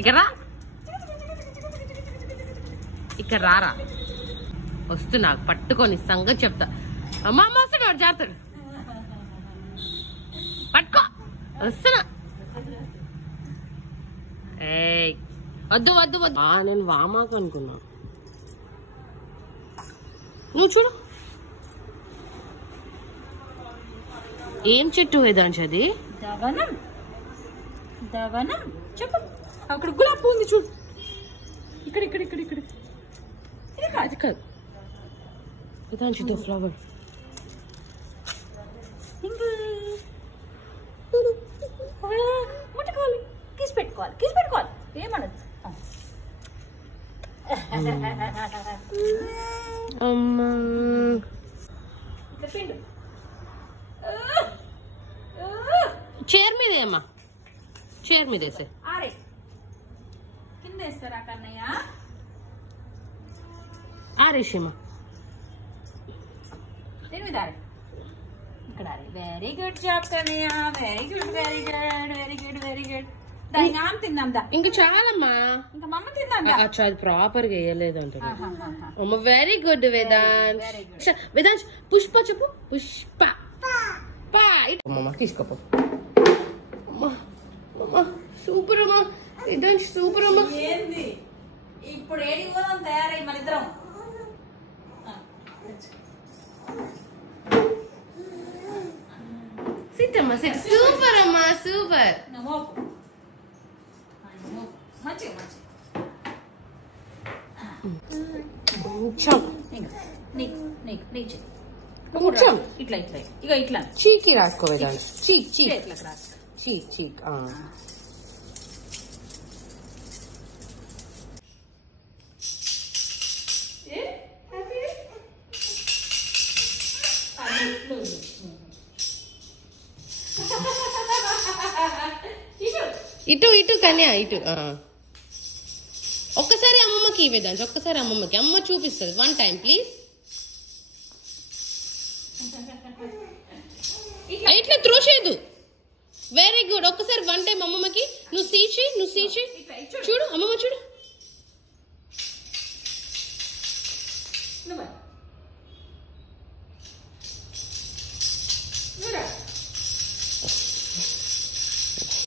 ఇక్కడ రా, ఇక్కడ రారా. వస్తున్నా పట్టుకొని సంగతి చెప్తా. అమ్మ అమ్మ వస్తున్నాడు, జాతడు పట్టుకో, వస్తున్నా. వద్దు వద్దు వద్దు. నేను వామాకు అనుకున్నా. నువ్వు చూడు ఏం చెట్టు వేదాంశ అది? దవనం. దవనం చెప్పు. అక్కడ గులాబీ ఉంది చూడు. ఇక్కడ ఇక్కడ ఇక్కడ ఇక్కడ. అది కాదు వేదాంశ, ద ఫ్లవర్. ముట్టుకోవాలి, కిస్ పెట్టుకోవాలి, కిస్ పెట్టుకోవాలి. ఏమనదు. అమ్మా చైర్ మీద అమ్మా, చైర్ మీద వేసే. కింద వేస్తారా కన్నయ్య? ఆరేషమ్మా దీని మీద ఆరే. ఇక్కడ ఆరే. Very good job Kannayya, very good very good very good very good. దాని తిందాం దా. ఇంకా చాలమ్మా, ఇంకా మమ్మ తిందాం. అచ్చా అది ప్రాపర్ గా వేయలేదు అంటున్నా. అమ్మ వెరీ గుడ్ వేదాంశ్. వేదాంశ్ పుష్ప చెప్పు. పుష్ప పా. అమ్మమ్మ తీసుకోపో. సూపర్ అమ్మా వేదాంశ్, సూపర్ అమ్మా. ఏంది ఇప్పుడు ఏడికి పోదాం తయారై మన ఇద్దరం? సిట్ అమ్మా సిట్. సూపర్ అమ్మా సూపర్. కొంచెం ఇట్లా ఇట్లా ఇక ఇట్లా చీకి రాసుకో వేదాంశ్. చీక్ చీక్ ఇట్లా రాసుకో. చీక్ చీక్. ఇటు ఇటు కన్యా ఇటు. ఒక్కసారి అమ్మమ్మకి వేదాంశ్, ఒక్కసారి అమ్మమ్మకి. అమ్మ చూపిస్తుంది. One time please. ఇట్లా త్రో చేయదు. Very good. ఒక్కసారి వన్ టైం అమ్మమ్మకి. నువ్వు సీచి, నువ్వు సీచి చూడు. అమ్మమ్మ చూడు.